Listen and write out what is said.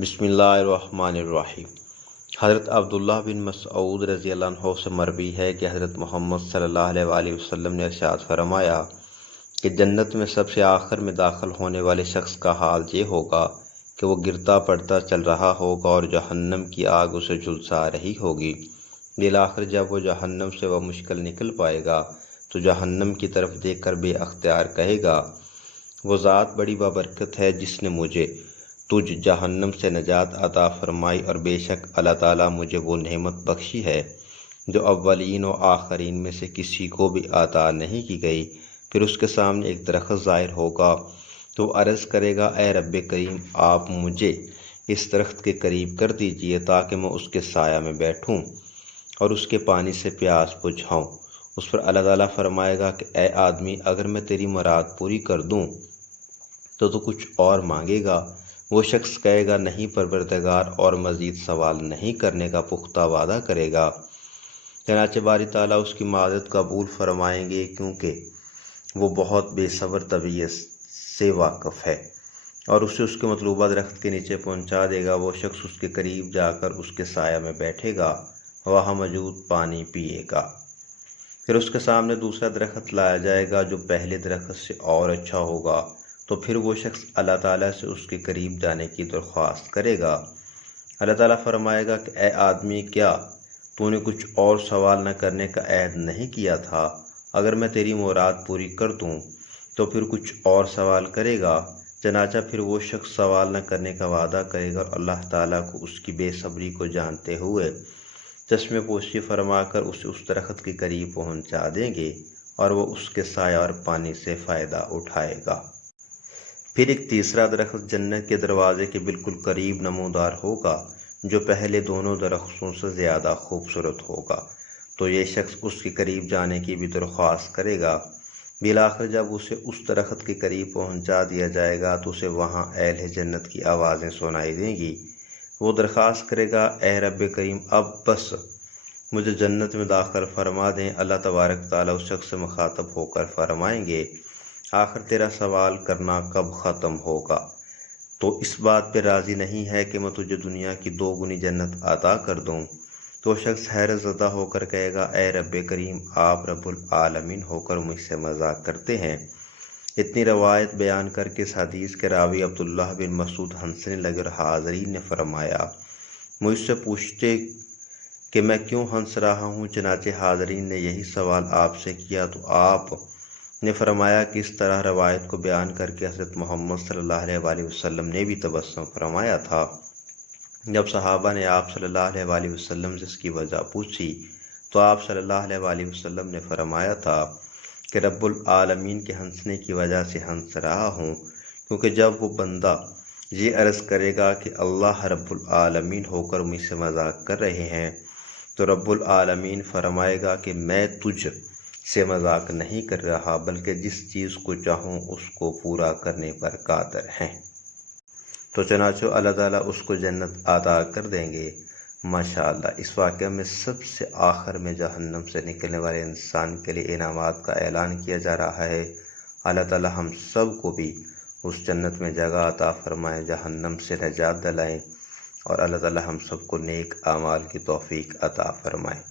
بسم اللہ الرحمن الرحیم۔ حضرت عبداللہ بن مسعود رضی اللہ عنہ سے مروی ہے کہ حضرت محمد صلی اللہ علیہ وآلہ وسلم نے ارشاد فرمایا کہ جنت میں سب سے آخر میں داخل ہونے والے شخص کا حال یہ ہوگا کہ وہ گرتا پڑتا چل رہا ہوگا اور جہنم کی آگ اسے جھلسا رہی ہوگی۔ بالآخر جب وہ جہنم سے وہ مشکل نکل پائے گا تو جہنم کی طرف دیکھ کر بے اختیار کہے گا، وہ ذات بڑی بابرکت ہے جس نے مجھے تجھ جہنم سے نجات عطا فرمائی، اور بے شک اللہ تعالیٰ مجھے وہ نعمت بخشی ہے جو اولین و آخرین میں سے کسی کو بھی عطا نہیں کی گئی۔ پھر اس کے سامنے ایک درخت ظاہر ہوگا تو وہ عرض کرے گا، اے رب کریم، آپ مجھے اس درخت کے قریب کر دیجئے تاکہ میں اس کے سایہ میں بیٹھوں اور اس کے پانی سے پیاس بجھاؤں۔ اس پر اللہ تعالیٰ فرمائے گا کہ اے آدمی، اگر میں تیری مراد پوری کر دوں تو کچھ اور مانگے گا؟ وہ شخص کہے گا، نہیں پروردگار، اور مزید سوال نہیں کرنے کا پختہ وعدہ کرے گا۔ چنانچہ باری تعالیٰ اس کی معذرت قبول فرمائیں گے، کیونکہ وہ بہت بے صبر طبیعت سے واقف ہے، اور اسے اس کے مطلوبہ درخت کے نیچے پہنچا دے گا۔ وہ شخص اس کے قریب جا کر اس کے سایہ میں بیٹھے گا، وہاں موجود پانی پیے گا۔ پھر اس کے سامنے دوسرا درخت لایا جائے گا جو پہلے درخت سے اور اچھا ہوگا، تو پھر وہ شخص اللہ تعالیٰ سے اس کے قریب جانے کی درخواست کرے گا۔ اللہ تعالیٰ فرمائے گا کہ اے آدمی، کیا تو نے کچھ اور سوال نہ کرنے کا عہد نہیں کیا تھا؟ اگر میں تیری مراد پوری کر دوں تو پھر کچھ اور سوال کرے گا؟ چنانچہ پھر وہ شخص سوال نہ کرنے کا وعدہ کرے گا، اور اللہ تعالیٰ کو اس کی بے صبری کو جانتے ہوئے چشم پوشی فرما کر اسے اس درخت کے قریب پہنچا دیں گے، اور وہ اس کے سایہ اور پانی سے فائدہ اٹھائے گا۔ پھر ایک تیسرا درخت جنت کے دروازے کے بالکل قریب نمودار ہوگا جو پہلے دونوں درختوں سے زیادہ خوبصورت ہوگا، تو یہ شخص اس کے قریب جانے کی بھی درخواست کرے گا۔ بالآخر جب اسے اس درخت کے قریب پہنچا دیا جائے گا تو اسے وہاں اہل جنت کی آوازیں سنائی دیں گی۔ وہ درخواست کرے گا، اے رب کریم، اب بس مجھے جنت میں داخل فرما دیں۔ اللہ تبارک تعالیٰ اس شخص سے مخاطب ہو کر فرمائیں گے، آخر تیرا سوال کرنا کب ختم ہوگا؟ تو اس بات پہ راضی نہیں ہے کہ میں تجھے دنیا کی 2 گنی جنت عطا کر دوں؟ تو شخص حیرت زدہ ہو کر کہے گا، اے رب کریم، آپ رب العالمین ہو کر مجھ سے مذاق کرتے ہیں۔ اتنی روایت بیان کر کے اس حدیث کے راوی عبداللہ بن مسعود ہنسنے لگے، اور حاضرین نے فرمایا، مجھ سے پوچھتے کہ میں کیوں ہنس رہا ہوں؟ چنانچہ حاضرین نے یہی سوال آپ سے کیا تو آپ نے فرمایا کہ اس طرح روایت کو بیان کر کے حضرت محمد صلی اللہ علیہ وآلہ وسلم نے بھی تبسم فرمایا تھا۔ جب صحابہ نے آپ صلی اللہ علیہ وآلہ وسلم سے اس کی وجہ پوچھی تو آپ صلی اللہ علیہ وآلہ وسلم نے فرمایا تھا کہ رب العالمین کے ہنسنے کی وجہ سے ہنس رہا ہوں، کیونکہ جب وہ بندہ یہ عرض کرے گا کہ اللہ رب العالمین ہو کر مجھ سے مذاق کر رہے ہیں، تو رب العالمین فرمائے گا کہ میں تجھ سے مذاق نہیں کر رہا، بلکہ جس چیز کو چاہوں اس کو پورا کرنے پر قادر ہیں۔ تو چنانچہ اللہ تعالیٰ اس کو جنت عطا کر دیں گے۔ ماشاءاللہ، اس واقعہ میں سب سے آخر میں جہنم سے نکلنے والے انسان کے لیے انعامات کا اعلان کیا جا رہا ہے۔ اللہ تعالیٰ ہم سب کو بھی اس جنت میں جگہ عطا فرمائیں، جہنم سے نجات دلائیں، اور اللہ تعالیٰ ہم سب کو نیک اعمال کی توفیق عطا فرمائیں۔